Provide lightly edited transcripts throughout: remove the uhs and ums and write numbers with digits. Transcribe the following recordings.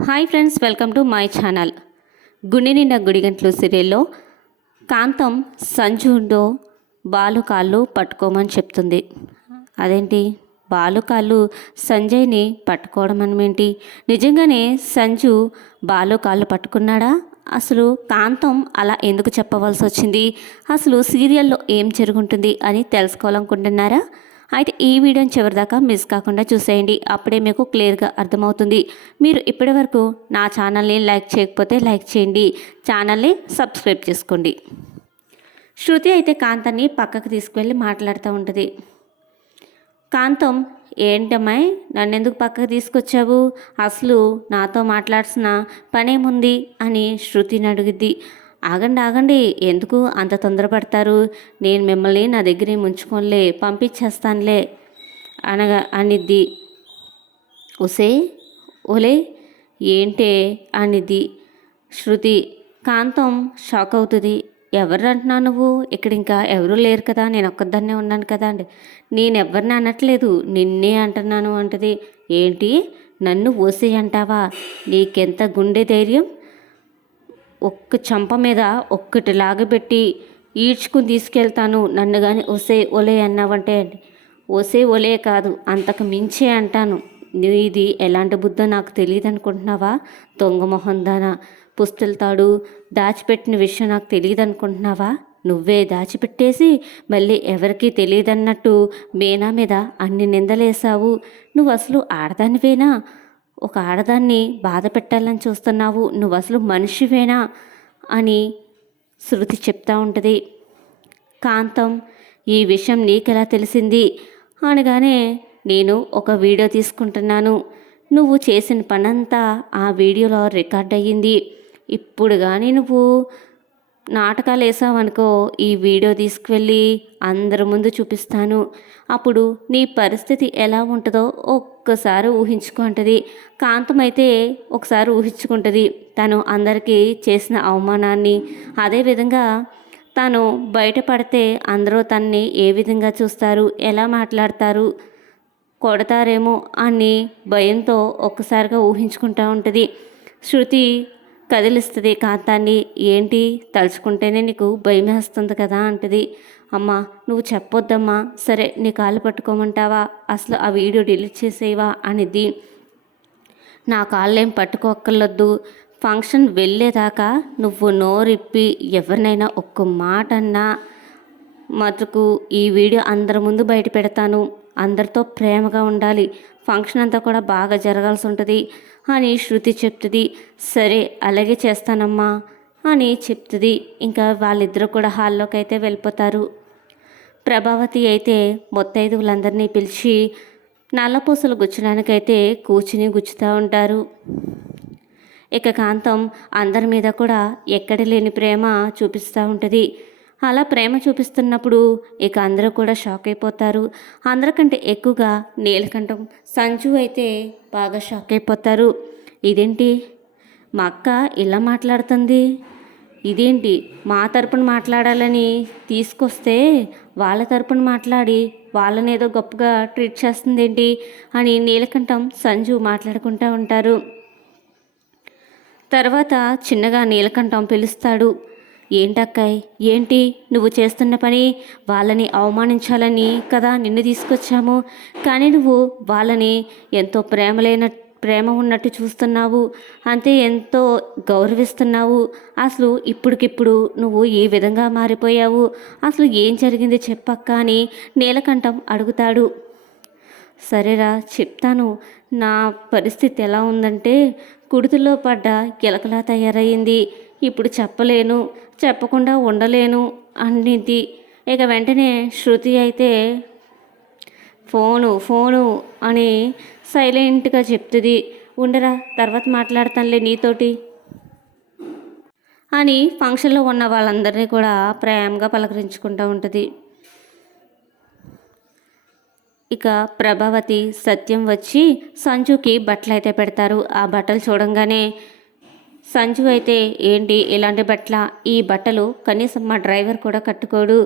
Hi friends, welcome to my channel. గుండె నిండా గుడిగంటలు సీరియల్లో కాంతం సంజుతో బాలు కాళ్ళు పట్టుకోమని చెప్తుంది. అదేంటి బాలు కాళ్ళు సంజయ్ని పట్టుకోవడం అనమేంటి? నిజంగానే సంజు బాలు కాళ్ళు పట్టుకున్నాడా? అసలు కాంతం అలా ఎందుకు చెప్పవలసి వచ్చింది? అసలు సీరియల్లో ఏం జరుగుంటుంది అని తెలుసుకోవాలనుకుంటున్నారా? అయితే ఈ వీడియోని చివరిదాకా మిస్ కాకుండా చూసేయండి. అప్పుడే మీకు క్లియర్గా అర్థమవుతుంది. మీరు ఇప్పటి వరకు నా ఛానల్ని లైక్ చేయకపోతే లైక్ చేయండి, ఛానల్ని సబ్స్క్రైబ్ చేసుకోండి. శృతి అయితే కాంతాన్ని పక్కకు తీసుకువెళ్ళి మాట్లాడుతూ ఉంటుంది. కాంతం, ఏంటమ్మాయి నన్ను ఎందుకు పక్కకు తీసుకొచ్చావు? అసలు నాతో మాట్లాడాల్సిన పనేముంది అని శృతిని అడుగుద్ది. ఆగండి, ఎందుకు అంత తొందరపడతారు? నేను మిమ్మల్ని నా దగ్గర ముంచుకోనిలే, పంపించేస్తానులే అనిద్ది. ఓలే ఏంటే అనిద్ది శృతి. కాంతం షాక్ అవుతుంది. ఎవరు అంటున్నావు నువ్వు? ఇక్కడ ఇంకా ఎవరూ లేరు కదా, నేను ఒక్కదాన్నే ఉన్నాను కదా అండి. నేను ఎవరిని అనట్లేదు, నిన్నే అంటున్నాను అంటది. ఏంటి నన్ను ఓసే అంటావా? నీకెంత గుండె ధైర్యం? ఒక్క చంప మీద ఒక్కటి లాగబెట్టి ఈడ్చుకుని తీసుకెళ్తాను. నన్ను కానీ ఒలే అన్నావంటే ఒలే కాదు, అంతకు మించే అంటాను. ఇది ఎలాంటి బుద్ధో నాకు తెలియదు అనుకుంటున్నావా? దొంగ మొహం దానా, పుస్తెళ్తాడు దాచిపెట్టిన విషయం నాకు తెలియదు అనుకుంటున్నావా? నువ్వే దాచిపెట్టేసి మళ్ళీ ఎవరికీ తెలియదన్నట్టు మీనా మీద అన్ని నిందలేసావు. నువ్వు అసలు ఆడదానివేనా? ఒక ఆడదాన్ని బాధ పెట్టాలని చూస్తున్నావు, నువ్వు అసలు మనిషివేనా అని శృతి చెప్తా ఉంటుంది. కాంతం, ఈ విషయం నీకెలా తెలిసింది అనగానే, నేను ఒక వీడియో తీసుకుంటున్నాను, నువ్వు చేసిన పనంతా ఆ వీడియోలో రికార్డ్ అయ్యింది. ఇప్పుడు కానీ నువ్వు నాటకాలు వేసావనుకో, ఈ వీడియో తీసుకువెళ్ళి అందరి ముందు చూపిస్తాను. అప్పుడు నీ పరిస్థితి ఎలా ఉంటుందో ఒక్కసారి ఊహించుకుంటుంది. కాంతమైతే ఒకసారి ఊహించుకుంటుంది తను అందరికీ చేసిన అవమానాన్ని. అదేవిధంగా తను బయటపడితే అందరూ తన్ని ఏ విధంగా చూస్తారు, ఎలా మాట్లాడతారు, కొడతారేమో అని భయంతో ఒక్కసారిగా ఊహించుకుంటూ ఉంటుంది. శృతి కదిలిస్తుంది కాంతాన్ని. ఏంటి తలుచుకుంటేనే నీకు భయం వేస్తుంది కదా అంటది. అమ్మా నువ్వు చెప్పొద్దమ్మా, సరే నీ కాళ్ళు పట్టుకోమంటావా? అసలు ఆ వీడియో డిలీట్ చేసేవా అనిద్ది. నా కాళ్ళేం పట్టుకోక్కర్లొద్దు, ఫంక్షన్ వెళ్ళేదాకా నువ్వు నోరిప్పి ఎవరినైనా ఒక్క మాట అన్నా మటుకు ఈ వీడియో అందరి ముందు బయట పెడతాను. అందరితో ప్రేమగా ఉండాలి, ఫంక్షన్ అంతా కూడా బాగా జరగాల్సి ఉంటుంది అని శృతి చెప్తుంది. సరే అలాగే చేస్తానమ్మా అని చెప్తుంది. ఇంకా వాళ్ళిద్దరూ కూడా హాల్లోకి అయితే వెళ్ళిపోతారు. ప్రభావతి అయితే మొత్తైదువులందరినీ పిలిచి నల్లపూసలు గుచ్చడానికైతే కూర్చుని గుచ్చుతూ ఉంటారు. ఇక కాంతం అందరి మీద కూడా ఎక్కడ లేని ప్రేమ చూపిస్తూ ఉంటుంది. అలా ప్రేమ చూపిస్తున్నప్పుడు ఇక అందరూ కూడా షాక్ అయిపోతారు. అందరికంటే ఎక్కువగా నీలకంఠం సంజు అయితే బాగా షాక్ అయిపోతారు. ఇదేంటి మా అక్క ఇలా మాట్లాడుతుంది, ఇదేంటి మా తరపున మాట్లాడాలని తీసుకొస్తే వాళ్ళ తరపున మాట్లాడి వాళ్ళని ఏదో గొప్పగా ట్రీట్ చేస్తుందేంటి అని నీలకంఠం సంజు మాట్లాడుకుంటూ ఉంటారు. తర్వాత చిన్నగా నీలకంఠం పిలుస్తాడు. ఏంటక్కాయ్, ఏంటి నువ్వు చేస్తున్న పని? వాళ్ళని అవమానించాలని కదా నిన్ను తీసుకొచ్చాము, కానీ నువ్వు వాళ్ళని ఎంతో ప్రేమ ఉన్నట్టు చూస్తున్నావు, అంతే ఎంతో గౌరవిస్తున్నావు. అసలు ఇప్పటికిప్పుడు నువ్వు ఏ విధంగా మారిపోయావు? అసలు ఏం జరిగింది చెప్పక్క అని నీలకంఠం అడుగుతాడు. సరేరా చెప్తాను. నా పరిస్థితి ఎలా ఉందంటే కుడితిలో పడ్డ గిలకలా తయారయ్యింది. ఇప్పుడు చెప్పలేను, చెప్పకుండా ఉండలేను అన్నింది. ఇక వెంటనే శృతి అయితే ఫోను అని సైలెంట్గా చెప్తుంది. ఉండరా తర్వాత మాట్లాడతానులే నీతోటి అని ఫంక్షన్లో ఉన్న వాళ్ళందరినీ కూడా ప్రేమగా పలకరించుకుంటూ ఉంటుంది. ఇక ప్రభావతి సత్యం వచ్చి సంజుకి బట్టలు అయితే పెడతారు. ఆ బట్టలు చూడంగానే సంజు అయితే, ఏంటి ఇలాంటి బట్టల? ఈ బట్టలు కనీసం మా డ్రైవర్ కూడా కట్టుకోడు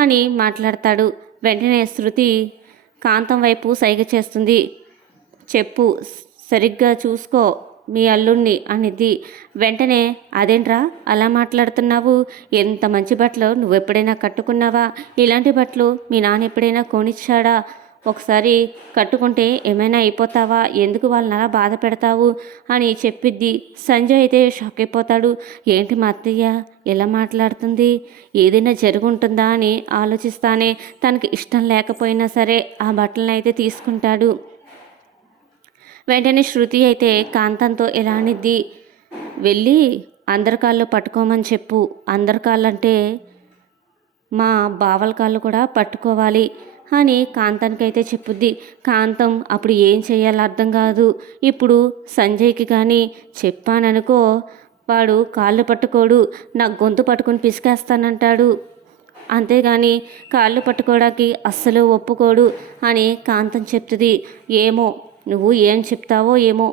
అని మాట్లాడతాడు. వెంటనే శృతి కాంతం వైపు సైగ చేస్తుంది. చెప్పు, సరిగ్గా చూసుకో మీ అల్లుణ్ణి అనిద్ది. వెంటనే అదేంట్రా అలా మాట్లాడుతున్నావు, ఎంత మంచి బట్టలు నువ్వు ఎప్పుడైనా కట్టుకున్నావా, ఇలాంటి బట్టలు మీ నాన్న ఎప్పుడైనా కొనిచ్చాడా, ఒకసారి కట్టుకుంటే ఏమైనా అయిపోతావా, ఎందుకు వాళ్ళని అలా బాధ పెడతావు అని చెప్పిద్ది. సంజయ్ అయితే షాక్ అయిపోతాడు. ఏంటి మా అత్తయ్య ఎలా మాట్లాడుతుంది, ఏదైనా జరుగుంటుందా అని ఆలోచిస్తానే తనకి ఇష్టం లేకపోయినా సరే ఆ బట్టలను అయితే తీసుకుంటాడు. వెంటనే శృతి అయితే కాంతంతో ఎలా అనిద్ది, వెళ్ళి అందరి కాళ్ళు పట్టుకోమని చెప్పు, అందరి కాళ్ళు అంటే మా బావల కాళ్ళు కూడా పట్టుకోవాలి అని కాంతానికైతే చెప్పుద్ది. కాంతం అప్పుడు ఏం చేయాలో అర్థం కాదు. ఇప్పుడు సంజయ్కి కానీ చెప్పాననుకో, వాడు కాళ్ళు పట్టుకోడు, నా గొంతు పట్టుకుని పిసికేస్తానంటాడు, అంతేగాని కాళ్ళు పట్టుకోవడానికి అస్సలు ఒప్పుకోడు అని కాంతం చెప్తుంది. ఏమో నువ్వు ఏం చెప్తావో ఏమో,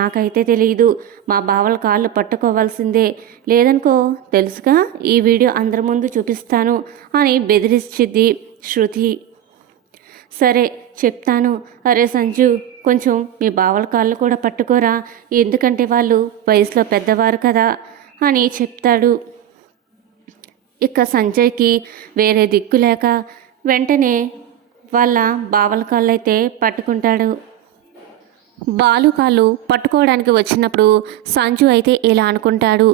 నాకైతే తెలియదు, మా బావల కాళ్ళు పట్టుకోవాల్సిందే, లేదనుకో తెలుసుగా ఈ వీడియో అందరి ముందు చూపిస్తాను అని బెదిరించిద్ది శృతి. సరే చెప్తాను, అరే సంజు కొంచెం మీ బావల కాళ్ళు కూడా పట్టుకోరా, ఎందుకంటే వాళ్ళు వయసులో పెద్దవారు కదా అని చెప్తాడు. ఇక సంజయ్కి వేరే దిక్కు లేక వెంటనే వాళ్ళ బావల కాళ్ళు అయితే పట్టుకుంటాడు. బాలు కాళ్ళు పట్టుకోవడానికి వచ్చినప్పుడు సంజు అయితే ఇలా అనుకుంటాడు,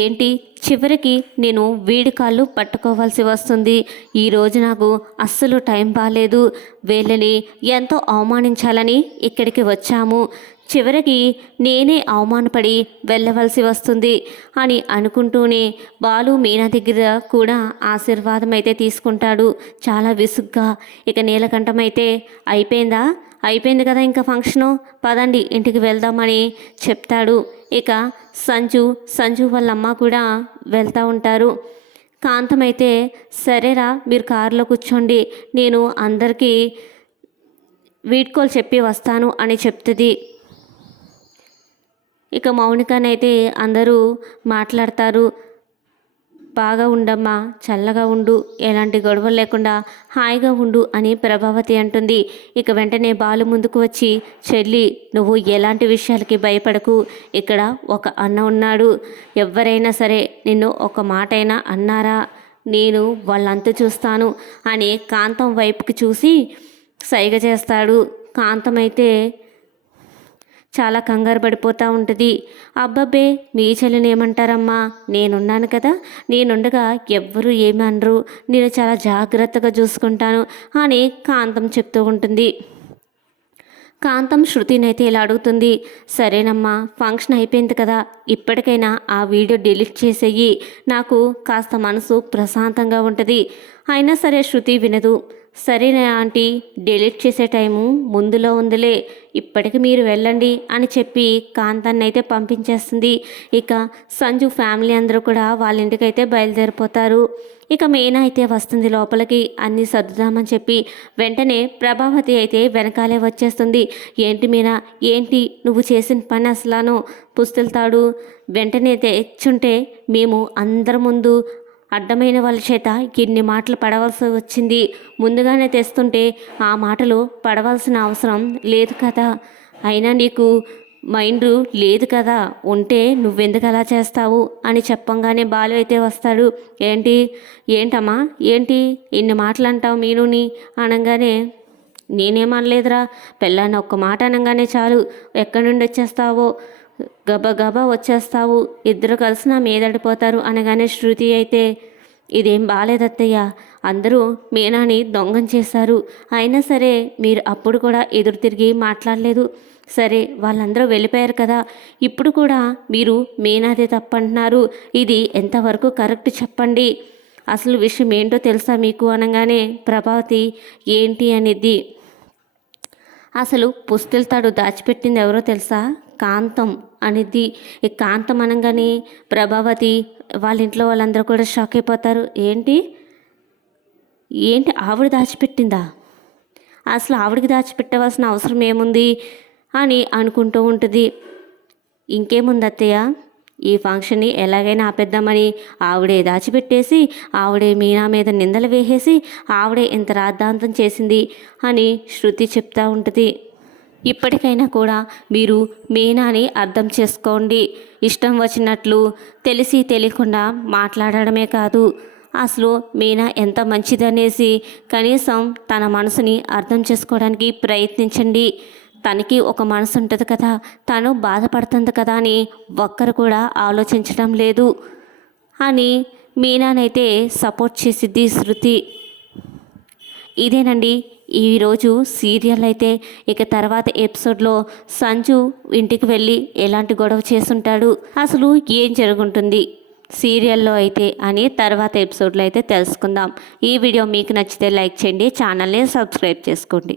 ఏంటి చివరికి నేను వీడి కాళ్ళు పట్టుకోవాల్సి వస్తుంది, ఈరోజు నాకు అస్సలు టైం బాగాలేదు, వీళ్ళని ఎంతో అవమానించాలని ఇక్కడికి వచ్చాము, చివరికి నేనే అవమానపడి వెళ్ళవలసి వస్తుంది అని అనుకుంటూనే బాలు మీనా దగ్గర కూడా ఆశీర్వాదం అయితే తీసుకుంటాడు చాలా విసుగ్గా. ఇక నీలకంఠం అయితే అయిపోయింది కదా ఇంకా ఫంక్షను, పదండి ఇంటికి వెళ్దామని చెప్తాడు. ఇక సంజు వాళ్ళ అమ్మ కూడా వెళ్తూ ఉంటారు. కాంతం అయితే సరేరా మీరు కారులో కూర్చోండి, నేను అందరికీ వీడ్కోలు చెప్పి వస్తాను అని చెప్తుంది. ఇక మౌనికనైతే అందరూ మాట్లాడతారు. బాగా ఉండమ్మా, చల్లగా ఉండు, ఎలాంటి గొడవలు లేకుండా హాయిగా ఉండు అని ప్రభావతి అంటుంది. ఇక వెంటనే బాలు ముందుకు వచ్చి, చెల్లి నువ్వు ఎలాంటి విషయాలకి భయపడకు, ఇక్కడ ఒక అన్న ఉన్నాడు, ఎవరైనా సరే నిన్ను ఒక మాటైనా అన్నారా నేను వాళ్ళంతా చూస్తాను అని కాంతం వైపుకి చూసి సైగ చేస్తాడు. కాంతం అయితే చాలా కంగారు పడిపోతూ ఉంటుంది. అబ్బబ్బే మీ చెల్లిని ఏమంటారమ్మా, నేనున్నాను కదా, నేనుండగా ఎవ్వరూ ఏమి అనరు, నేను చాలా జాగ్రత్తగా చూసుకుంటాను అని కాంతం చెప్తూ ఉంటుంది. కాంతం శృతినైతే ఇలా అడుగుతుంది, సరేనమ్మా ఫంక్షన్ అయిపోయింది కదా, ఇప్పటికైనా ఆ వీడియో డిలీట్ చేసేయి, నాకు కాస్త మనసు ప్రశాంతంగా ఉంటుంది. అయినా సరే శృతి వినదు. సరేనా ఆంటీ, డిలీట్ చేసే టైము ముందులో ఉందిలే, ఇప్పటికి మీరు వెళ్ళండి అని చెప్పి కాంతాన్ని అయితే పంపించేస్తుంది. ఇక సంజు ఫ్యామిలీ అందరూ కూడా వాళ్ళ ఇంటికైతే బయలుదేరిపోతారు. ఇక మీనా అయితే వస్తుంది లోపలికి, అన్నీ సర్దుదామని చెప్పి. వెంటనే ప్రభావతి అయితే వెనకాలే వచ్చేస్తుంది. ఏంటి మీనా, ఏంటి నువ్వు చేసిన పని అసలాను, పుస్తెళ్తాడు వెంటనే తెచ్చుంటే మేము అందరి ముందు అడ్డమైన వాళ్ళ చేత ఎన్ని మాటలు పడవలసి వచ్చింది, ముందుగానే తెస్తుంటే ఆ మాటలు పడవలసిన అవసరం లేదు కదా, అయినా నీకు మైండ్ లేదు కదా, ఉంటే నువ్వెందుకు అలా చేస్తావు అని చెప్పంగానే బాలు అయితే వస్తాడు. ఏంటమ్మా ఏంటి ఇన్ని మాటలు అంటావు మీనుని అనగానే, నేనేమనలేదురా, పెళ్ళాన్ని ఒక్క మాట అనగానే చాలు ఎక్కడి నుండి వచ్చేస్తావో గబగబా వచ్చేస్తావు, ఇద్దరు కలిసి నా మీదడిపోతారు అనగానే శృతి అయితే, ఇదేం బాలేదత్తయ్య, అందరూ మీనాని దొంగం చేశారు, అయినా సరే మీరు అప్పుడు కూడా ఎదురు తిరిగి మాట్లాడలేదు, సరే వాళ్ళందరూ వెళ్ళిపోయారు కదా, ఇప్పుడు కూడా మీరు మీనాదే తప్పంటున్నారు, ఇది ఎంతవరకు కరెక్ట్ చెప్పండి, అసలు విషయం ఏంటో తెలుసా మీకు అనగానే ప్రభావతి ఏంటి అనేది, అసలు పుస్తెళ్తాడు దాచిపెట్టింది ఎవరో తెలుసా, కాంతం అనేది. ఈ కాంతం అనగానే ప్రభావతి వాళ్ళ ఇంట్లో వాళ్ళందరూ కూడా షాక్ అయిపోతారు. ఏంటి ఆవిడ దాచిపెట్టిందా, అసలు ఆవిడకి దాచిపెట్టవలసిన అవసరం ఏముంది అని అనుకుంటూ ఉంటుంది. ఇంకేముంది అత్తయ్య, ఈ ఫంక్షన్ని ఎలాగైనా ఆపేద్దామని ఆవిడే దాచిపెట్టేసి ఆవిడే మీనా మీద నిందలు వేసేసి ఆవిడే ఇంత రాద్ధాంతం చేసింది అని శృతి చెప్తూ ఉంటుంది. ఇప్పటికైనా కూడా మీరు మీనాని అర్థం చేసుకోండి. ఇష్టం వచ్చినట్లు తెలిసి తెలియకుండా మాట్లాడడమే కాదు, అసలు మీనా ఎంత మంచిదనేసి కనీసం తన మనసుని అర్థం చేసుకోవడానికి ప్రయత్నించండి. తనకి ఒక మనసు ఉంటుంది కదా, తను బాధపడుతుంది కదా అని ఒక్కరు కూడా ఆలోచించడం లేదు అని మీనానైతే సపోర్ట్ చేసిద్ది శృతి. ఇదేనండి ఈరోజు సీరియల్ అయితే. ఇక తర్వాత ఎపిసోడ్లో సంజు ఇంటికి వెళ్ళి ఎలాంటి గొడవ చేసుంటాడు, అసలు ఏం జరుగుంటుంది సీరియల్లో అయితే అని తర్వాత ఎపిసోడ్లో అయితే తెలుసుకుందాం. ఈ వీడియో మీకు నచ్చితే లైక్ చేయండి, ఛానల్ని సబ్స్క్రైబ్ చేసుకోండి.